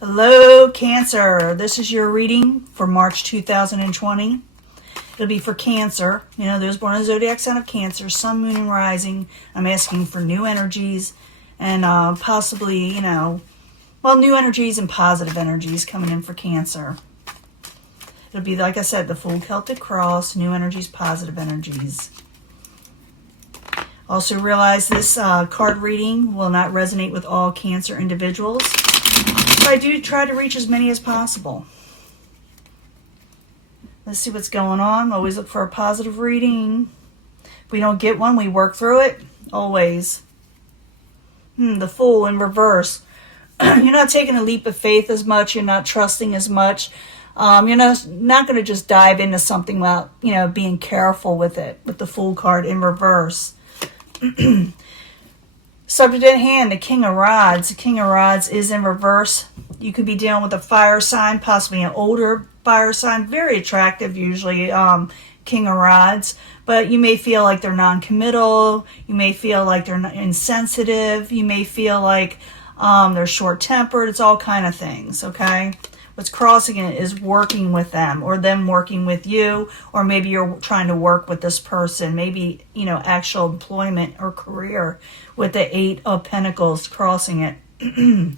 Hello, Cancer. This is your reading for March 2020. It'll be for Cancer. You know, those born in the zodiac sign of Cancer, Sun, Moon, and Rising. I'm asking for new energies and possibly, new energies and positive energies coming in for Cancer. It'll be, like I said, the full Celtic cross, new energies, positive energies. Also realize this card reading will not resonate with all Cancer individuals. I do try to reach as many as possible. Let's see what's going on. Always look for a positive reading. If we don't get one, we work through it. Always. The Fool in reverse. You're not taking a leap of faith as much. You're not trusting as much. You're not going to just dive into something without, being careful with it. With the Fool card in reverse. Subject at hand, the King of Rods. The King of Rods is in reverse. You could be dealing with a fire sign, possibly an older fire sign. Very attractive, usually, King of Rods. But you may feel like they're non-committal. You may feel like they're insensitive. You may feel like they're short-tempered. It's all kind of things, okay? What's crossing it is working with them or them working with you, or maybe you're trying to work with this person, maybe, actual employment or career with the Eight of Pentacles crossing it.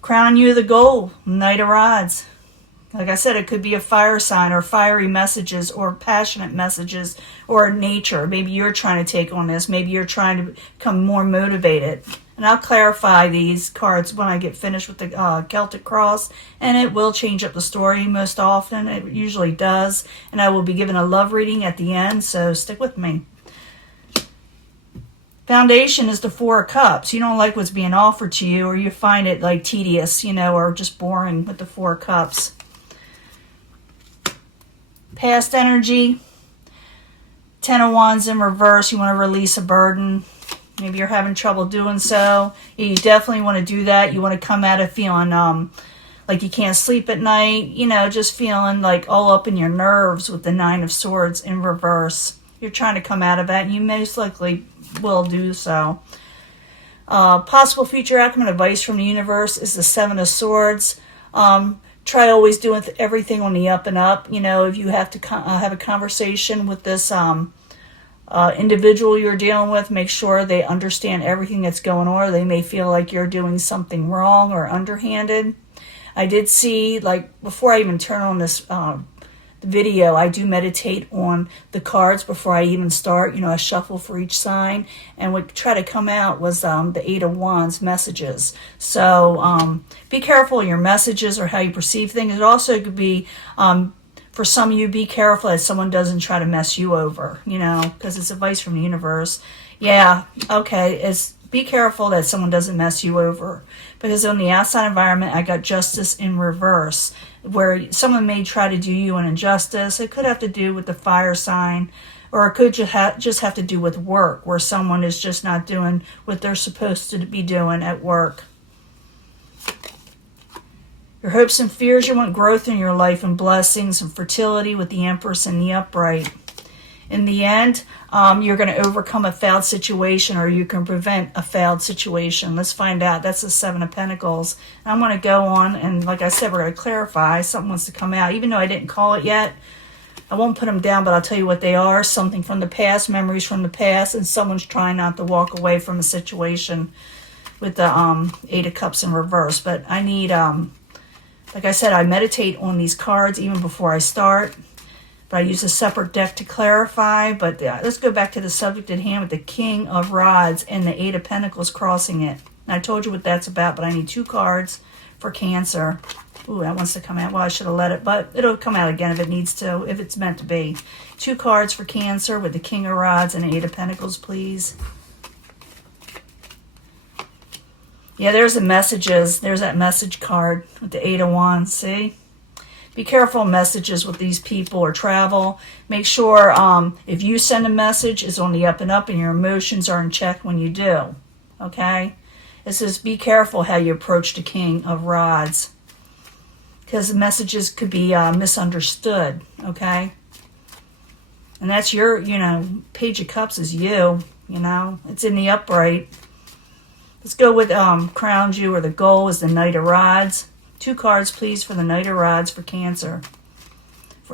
Crown you the goal, Knight of Rods. Like I said, it could be a fire sign or fiery messages or passionate messages or nature. Maybe you're trying to take on this. Maybe you're trying to become more motivated. And I'll clarify these cards when I get finished with the Celtic Cross. And it will change up the story most often. It usually does. And I will be giving a love reading at the end, so stick with me. Foundation is the Four of Cups. You don't like what's being offered to you, or you find it like tedious, or just boring with the Four of Cups. Past energy. Ten of Wands in reverse. You want to release a burden. Maybe you're having trouble doing so. You definitely want to do that. You want to come out of feeling like you can't sleep at night. Just feeling like all up in your nerves with the Nine of Swords in reverse. You're trying to come out of that, and you most likely will do so. Possible future outcome and advice from the universe is the Seven of Swords. Try always doing everything on the up and up. If you have to have a conversation with this individual you're dealing with, make sure they understand everything that's going on, or they may feel like you're doing something wrong or underhanded. I did see, before I even turn on this video, I do meditate on the cards before I even start. I shuffle for each sign, and what tried to come out was the Eight of Wands messages. So be careful of your messages or how you perceive things. It also could be for some of you, be careful that someone doesn't try to mess you over, because it's advice from the universe. Yeah, okay, be careful that someone doesn't mess you over. Because on the outside environment, I got Justice in reverse, where someone may try to do you an injustice. It could have to do with the fire sign, or it could just have to do with work, where someone is just not doing what they're supposed to be doing at work. Your hopes and fears, you want growth in your life and blessings and fertility with the Empress and the Upright. In the end, you're going to overcome a failed situation, or you can prevent a failed situation. Let's find out. That's the Seven of Pentacles. And I'm going to go on, and like I said, we're going to clarify. Something wants to come out. Even though I didn't call it yet, I won't put them down, but I'll tell you what they are. Something from the past, memories from the past, and someone's trying not to walk away from a situation with the Eight of Cups in reverse. But I need... like I said, I meditate on these cards even before I start. But I use a separate deck to clarify. But let's go back to the subject at hand with the King of Rods and the Eight of Pentacles crossing it. And I told you what that's about, but I need 2 cards for Cancer. Ooh, that wants to come out. Well, I should have let it, but it'll come out again if it needs to, if it's meant to be. 2 cards for Cancer with the King of Rods and the Eight of Pentacles, please. Yeah, there's the messages. There's that message card with the Eight of Wands, see? Be careful of messages with these people or travel. Make sure if you send a message, it's on the up and up and your emotions are in check when you do, okay? It says be careful how you approach the King of Rods, because the messages could be misunderstood, okay? And that's your, Page of Cups is you, it's in the upright. Let's go with Crown Jewel, or the goal is the Knight of Rods. 2 cards, please, for the Knight of Rods for Cancer.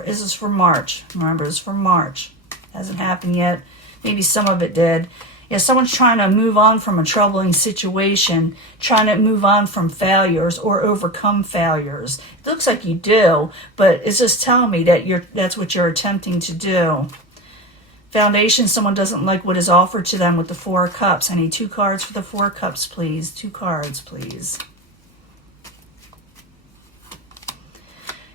This is for March. Remember, this is for March. Hasn't happened yet. Maybe some of it did. Yeah, someone's trying to move on from a troubling situation, trying to move on from failures or overcome failures. It looks like you do, but it's just telling me that that's what you're attempting to do. Foundation, someone doesn't like what is offered to them with the 4 of Cups. I need 2 cards for the 4 of Cups, please. 2 cards, please.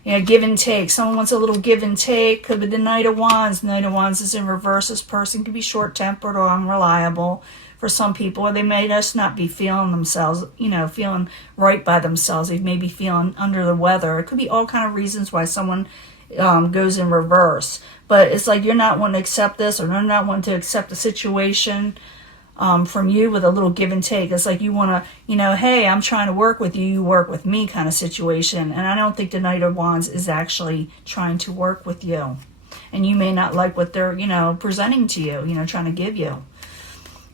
Yeah, give and take. Someone wants a little give and take. Could be the Knight of Wands. Knight of Wands is in reverse. This person could be short-tempered or unreliable for some people. Or they may just not be feeling themselves, feeling right by themselves. They may be feeling under the weather. It could be all kind of reasons why someone goes in reverse. But it's like you're not wanting to accept this, or they're not wanting to accept the situation from you with a little give and take. It's like you want to, hey, I'm trying to work with you, you work with me kind of situation. And I don't think the Knight of Wands is actually trying to work with you. And you may not like what they're, presenting to you, trying to give you.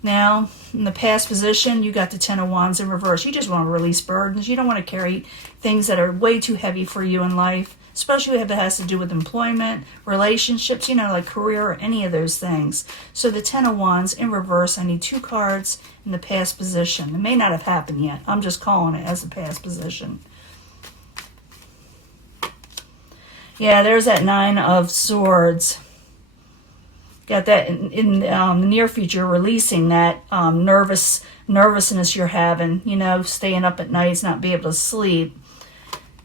Now, in the past position, you got the 10 of Wands in reverse. You just want to release burdens. You don't want to carry things that are way too heavy for you in life, especially if it has to do with employment, relationships, like career or any of those things. So the 10 of Wands in reverse, I need 2 cards in the past position. It may not have happened yet. I'm just calling it as the past position. Yeah, there's that 9 of Swords. Got that in the near future, releasing that nervousness you're having, staying up at nights, not be able to sleep.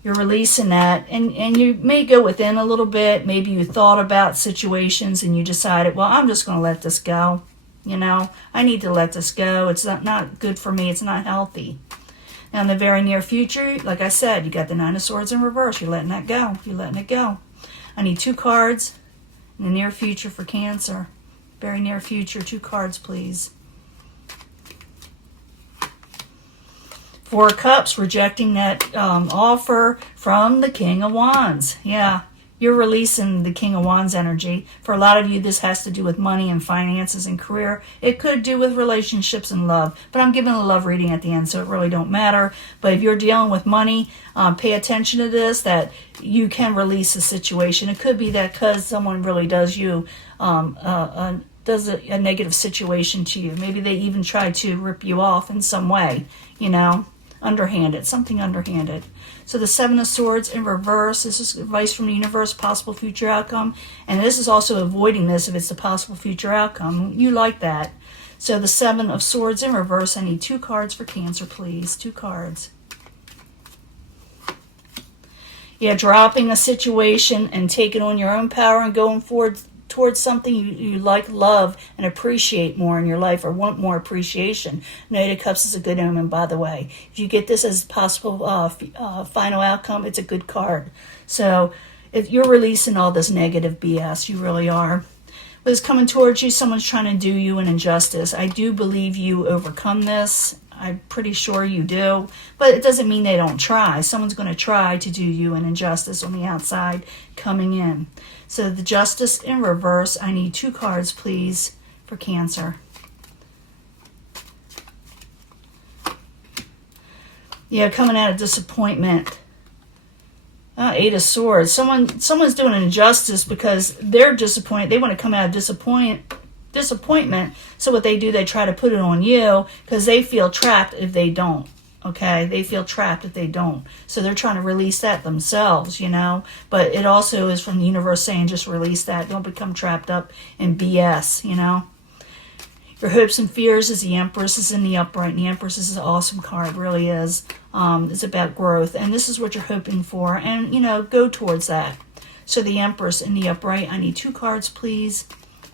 You're releasing that, and you may go within a little bit. Maybe you thought about situations and you decided, well, I'm just going to let this go. I need to let this go. It's not good for me. It's not healthy. Now, in the very near future, like I said, you got the 9 of Swords in reverse. You're letting that go. You're letting it go. I need 2 cards in the near future for Cancer. Very near future, 2 cards, please. 4 of Cups, rejecting that offer from the King of Wands. Yeah, you're releasing the King of Wands energy. For a lot of you, this has to do with money and finances and career. It could do with relationships and love. But I'm giving a love reading at the end, so it really don't matter. But if you're dealing with money, pay attention to this, that you can release a situation. It could be that because someone really does you, does a negative situation to you. Maybe they even try to rip you off in some way, underhanded, something underhanded. So the 7 of Swords in reverse, this is advice from the universe, possible future outcome. And this is also avoiding this if it's a possible future outcome. You like that. So the 7 of Swords in reverse, I need 2 cards for Cancer, please. 2 cards. Yeah, dropping a situation and taking on your own power and going forward towards something you like, love, and appreciate more in your life, or want more appreciation. Knight of Cups is a good omen, by the way. If you get this as possible final outcome, it's a good card. So if you're releasing all this negative BS, you really are. What is coming towards you, someone's trying to do you an injustice. I do believe you overcome this. I'm pretty sure you do. But it doesn't mean they don't try. Someone's going to try to do you an injustice on the outside coming in. So the Justice in reverse, I need 2 cards, please, for Cancer. Yeah, coming out of disappointment. 8 of Swords. Someone's doing an injustice because they're disappointed. They want to come out of disappointment. So what they do, they try to put it on you because they feel trapped if they don't. Okay, they feel trapped if they don't. So they're trying to release that themselves, But it also is from the universe saying just release that. Don't become trapped up in BS, Your hopes and fears is the Empress is in the upright. And the Empress is an awesome card, really is. It's about growth. And this is what you're hoping for. And, go towards that. So the Empress in the upright. I need 2 cards, please,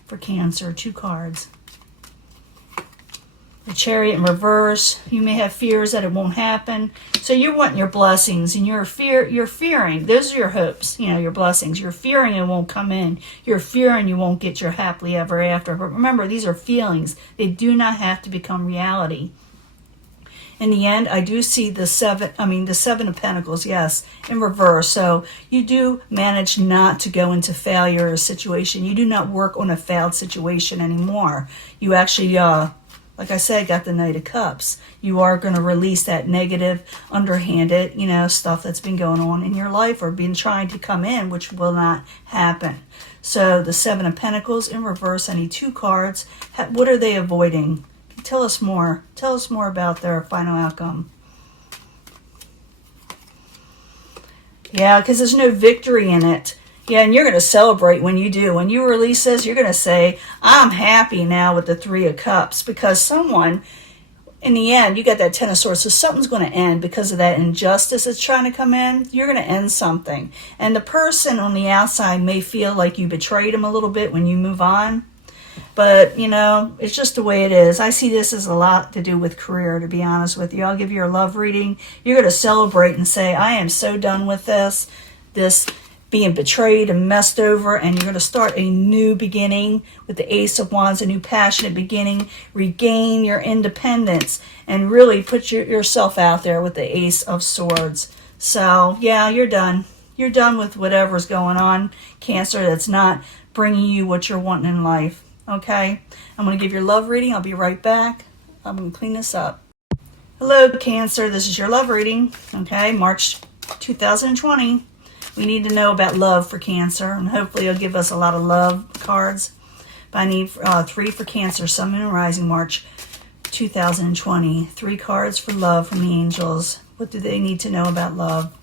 for Cancer. 2 cards. The Chariot in reverse. You may have fears that it won't happen. So you're wanting your blessings, and you're fearing. Those are your hopes, your blessings. You're fearing it won't come in. You're fearing you won't get your happily ever after. But remember, these are feelings. They do not have to become reality. In the end, I do see the 7 of Pentacles, yes, in reverse. So you do manage not to go into failure situation. You do not work on a failed situation anymore. You actually like I said, got the Knight of Cups. You are going to release that negative, underhanded, stuff that's been going on in your life or been trying to come in, which will not happen. So the Seven of Pentacles in reverse, I need 2 cards. What are they avoiding? Tell us more. Tell us more about their final outcome. Yeah, because there's no victory in it. Yeah, and you're going to celebrate when you do. When you release this, you're going to say, I'm happy now with the 3 of Cups. Because someone, in the end, you got that Ten of Swords. So something's going to end because of that injustice that's trying to come in. You're going to end something. And the person on the outside may feel like you betrayed them a little bit when you move on. But, it's just the way it is. I see this as a lot to do with career, to be honest with you. I'll give you a love reading. You're going to celebrate and say, I am so done with this being betrayed and messed over, and you're going to start a new beginning with the Ace of Wands, a new passionate beginning, regain your independence, and really put yourself out there with the Ace of Swords. So, yeah, you're done. You're done with whatever's going on, Cancer, that's not bringing you what you're wanting in life. Okay, I'm going to give your love reading. I'll be right back. I'm going to clean this up. Hello, Cancer. This is your love reading. Okay, March 2020. We need to know about love for Cancer, and hopefully it'll give us a lot of love cards. But I need 3 for Cancer, Sun, Moon, and Rising, March 2020. 3 cards for love from the angels. What do they need to know about love?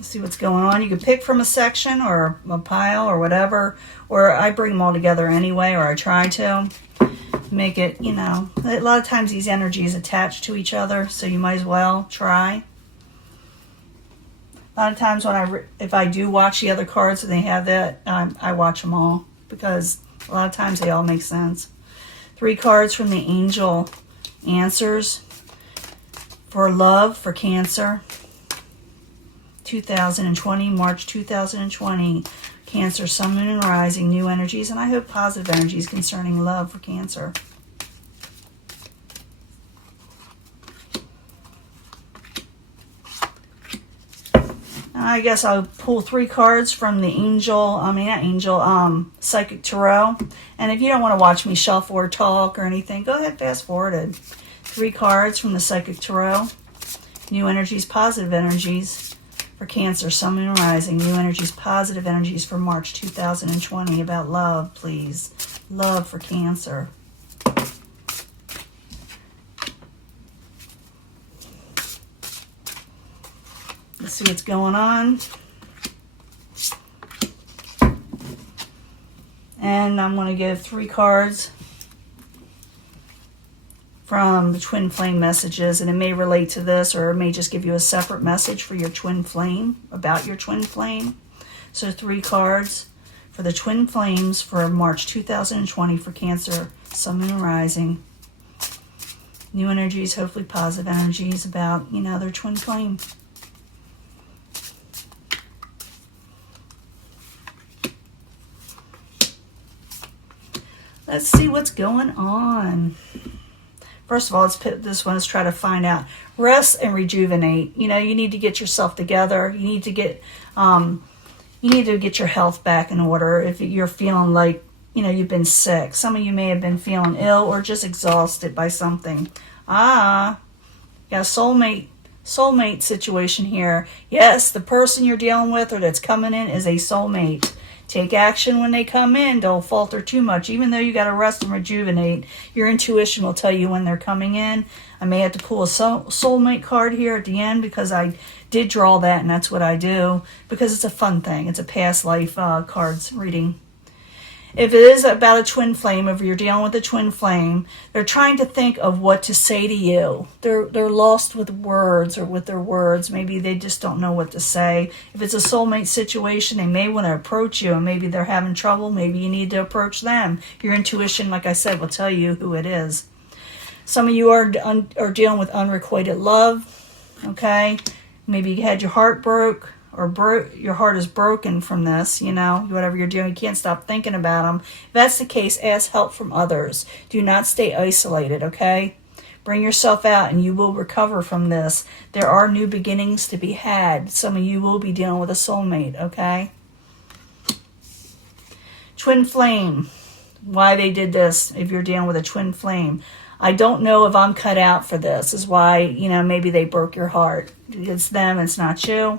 See what's going on. You can pick from a section or a pile or whatever, or I bring them all together anyway, or I try to make it, a lot of times these energies attach to each other, so you might as well try. A lot of times if I do watch the other cards and they have that, I watch them all because a lot of times they all make sense. 3 cards from the angel answers for love for Cancer. 2020, March 2020, Cancer, Sun, Moon, and Rising, new energies, and I hope positive energies concerning love for Cancer. I guess I'll pull 3 cards from the Psychic Tarot. And if you don't want to watch me shuffle or talk or anything, go ahead, fast forward it. 3 cards from the Psychic Tarot, new energies, positive energies. For Cancer, Sun, Moon, and Rising, new energies, positive energies for March 2020 about love, please. Love for Cancer. Let's see what's going on. And I'm going to give 3 cards from the twin flame messages, and it may relate to this, or it may just give you a separate message for your twin flame, about your twin flame. So 3 cards for the twin flames for March 2020 for Cancer, Sun, Moon, and Rising. New energies, hopefully positive energies about, their twin flame. Let's see what's going on. First of all, let's put this one. Let's try to find out. Rest and rejuvenate. You need to get yourself together. You need to get your health back in order. If you're feeling like, you've been sick. Some of you may have been feeling ill or just exhausted by something. Got a soulmate situation here. Yes, the person you're dealing with or that's coming in is a soulmate. Take action when they come in. Don't falter too much. Even though you got to rest and rejuvenate, your intuition will tell you when they're coming in. I may have to pull a soulmate card here at the end because I did draw that, and that's what I do because it's a fun thing. It's a past life cards reading. If it is about a twin flame, if you're dealing with a twin flame, they're trying to think of what to say to you. They're lost with words or with their words. Maybe they just don't know what to say. If it's a soulmate situation, they may want to approach you, and maybe they're having trouble. Maybe you need to approach them. Your intuition, like I said, will tell you who it is. Some of you are dealing with unrequited love, okay? Maybe you had your heart broke. Or your heart is broken from this, whatever you're doing, you can't stop thinking about them. If that's the case, ask help from others. Do not stay isolated, okay? Bring yourself out and you will recover from this. There are new beginnings to be had. Some of you will be dealing with a soulmate, okay? Twin flame. Why they did this if you're dealing with a twin flame. I don't know if I'm cut out for this. Is why, you know, maybe they broke your heart. It's them, it's not you.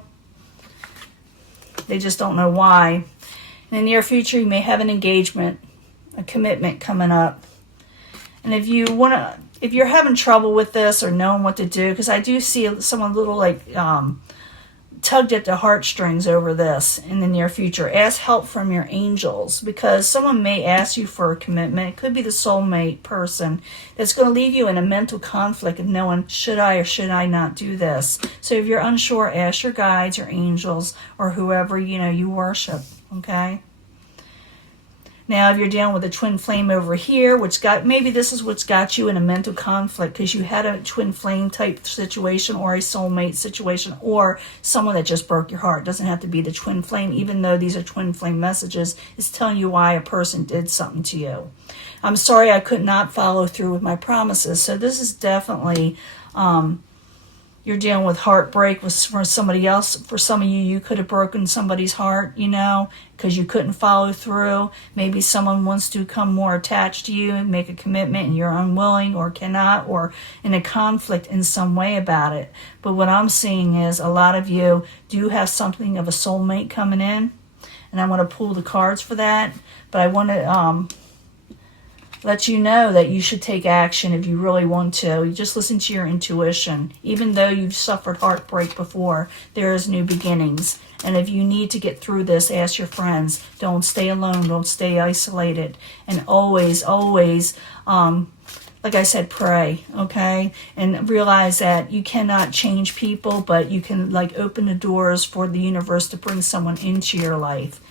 They just don't know why. In the near future, you may have an engagement, a commitment coming up. And if you're having trouble with this or knowing what to do, because I do see someone a little like tugged at the heartstrings over this in the near future. Ask help from your angels, because someone may ask you for a commitment. It could be the soulmate person that's going to leave you in a mental conflict of knowing, should I or should I not do this? So if you're unsure, ask your guides, your angels, or whoever you worship, okay? Now, if you're dealing with a twin flame over here, maybe this is what's got you in a mental conflict because you had a twin flame type situation or a soulmate situation or someone that just broke your heart. It doesn't have to be the twin flame, even though these are twin flame messages. It's telling you why a person did something to you. I'm sorry I could not follow through with my promises. So this is definitely... you're dealing with heartbreak for somebody else. For some of you, you could have broken somebody's heart, because you couldn't follow through. Maybe someone wants to become more attached to you and make a commitment and you're unwilling or cannot, or in a conflict in some way about it. But what I'm seeing is a lot of you do have something of a soulmate coming in. And I want to pull the cards for that. But I want to... let you know that you should take action if you really want to. You just listen to your intuition. Even though you've suffered heartbreak before, there is new beginnings. And if you need to get through this, ask your friends. Don't stay alone. Don't stay isolated. And always, always, like I said, pray, okay? And realize that you cannot change people, but you can open the doors for the universe to bring someone into your life.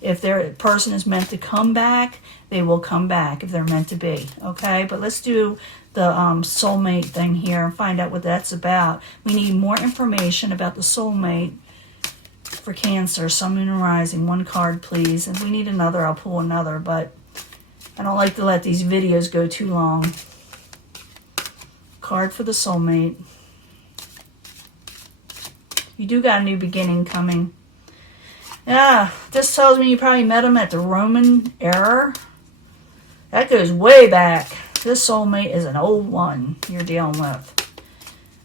If their person is meant to come back, they will come back if they're meant to be, okay? But let's do the soulmate thing here and find out what that's about. We need more information about the soulmate for Cancer, Sun, Moon, and Rising. One card, please. If we need another, I'll pull another, but I don't like to let these videos go too long. Card for the soulmate. You do got a new beginning coming. Yeah, this tells me you probably met him at the Roman era. That goes way back. This soulmate is an old one you're dealing with.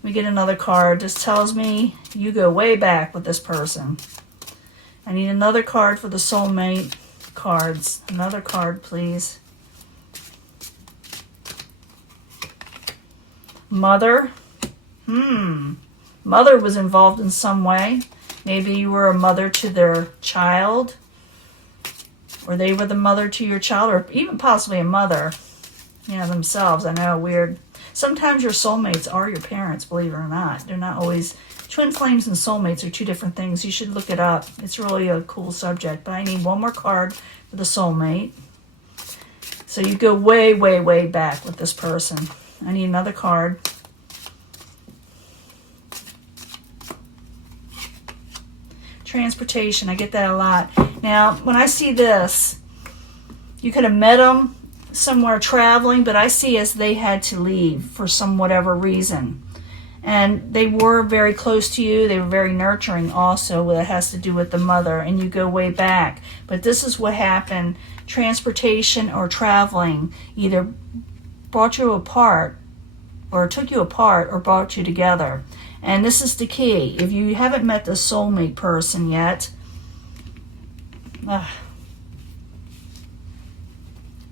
We get another card. This tells me you go way back with this person. I need another card for the soulmate cards. Another card, please. Mother. Mother was involved in some way. Maybe you were a mother to their child, or they were the mother to your child, or even possibly a mother, themselves. I know, weird. Sometimes your soulmates are your parents, believe it or not. They're not always... Twin flames and soulmates are two different things. You should look it up. It's really a cool subject. But I need one more card for the soulmate. So you go way, way, way back with this person. I need another card. Transportation. I get that a lot. Now, when I see this, you could have met them somewhere traveling, but I see as they had to leave for some whatever reason. And they were very close to you. They were very nurturing also. That has to do with the mother, and you go way back. But this is what happened. Transportation or traveling either brought you apart, or took you apart, or brought you together. And this is the key. If you haven't met the soulmate person yet,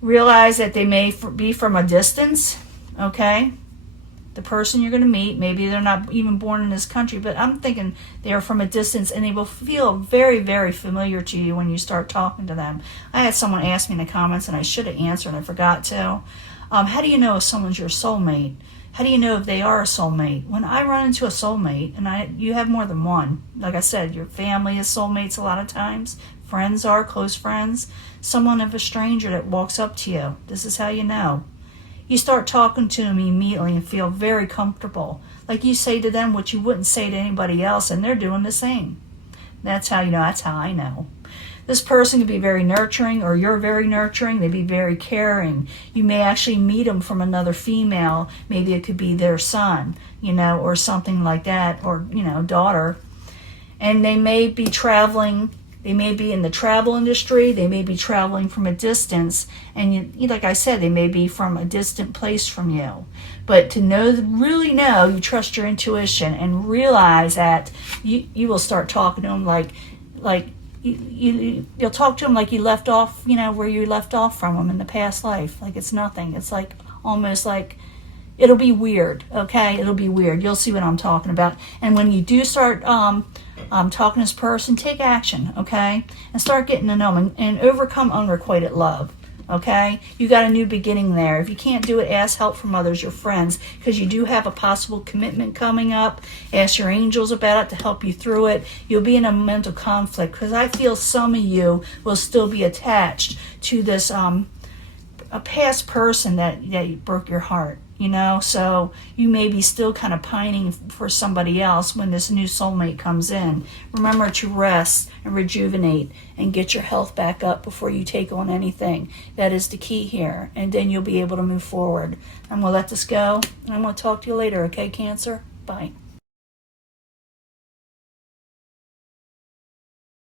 realize that they may be from a distance, okay? The person you're going to meet, maybe they're not even born in this country, but I'm thinking they are from a distance, and they will feel very, very familiar to you when you start talking to them. I had someone ask me in the comments, and I should have answered, and I forgot to. How do you know if someone's your soulmate? How do you know if they are a soulmate? When I run into a soulmate, and you have more than one, like I said, your family is soulmates a lot of times. Friends are, close friends. Someone of a stranger that walks up to you. This is how you know. You start talking to them immediately and feel very comfortable. Like you say to them what you wouldn't say to anybody else, and they're doing the same. That's how you know. That's how I know. This person could be very nurturing, or you're very nurturing. They'd be very caring. You may actually meet them from another female. Maybe it could be their son, or something like that, or, daughter. And they may be traveling They may be in the travel industry. They may be traveling from a distance. And like I said, they may be from a distant place from you. But to really know, you trust your intuition and realize that you will start talking to them like you'll talk to them like you left off, where you left off from them in the past life. Like it's nothing. It's like almost like it'll be weird, okay? It'll be weird. You'll see what I'm talking about. And when you do start talking to this person, take action, okay? And start getting to know them and overcome unrequited love, okay? You got a new beginning there. If you can't do it, ask help from others, your friends, because you do have a possible commitment coming up. Ask your angels about it to help you through it. You'll be in a mental conflict because I feel some of you will still be attached to this a past person that broke your heart. So you may be still kind of pining for somebody else when this new soulmate comes in. Remember to rest and rejuvenate and get your health back up before you take on anything. That is the key here. And then you'll be able to move forward. I'm going to let this go, and I'm going to talk to you later, okay, Cancer? Bye.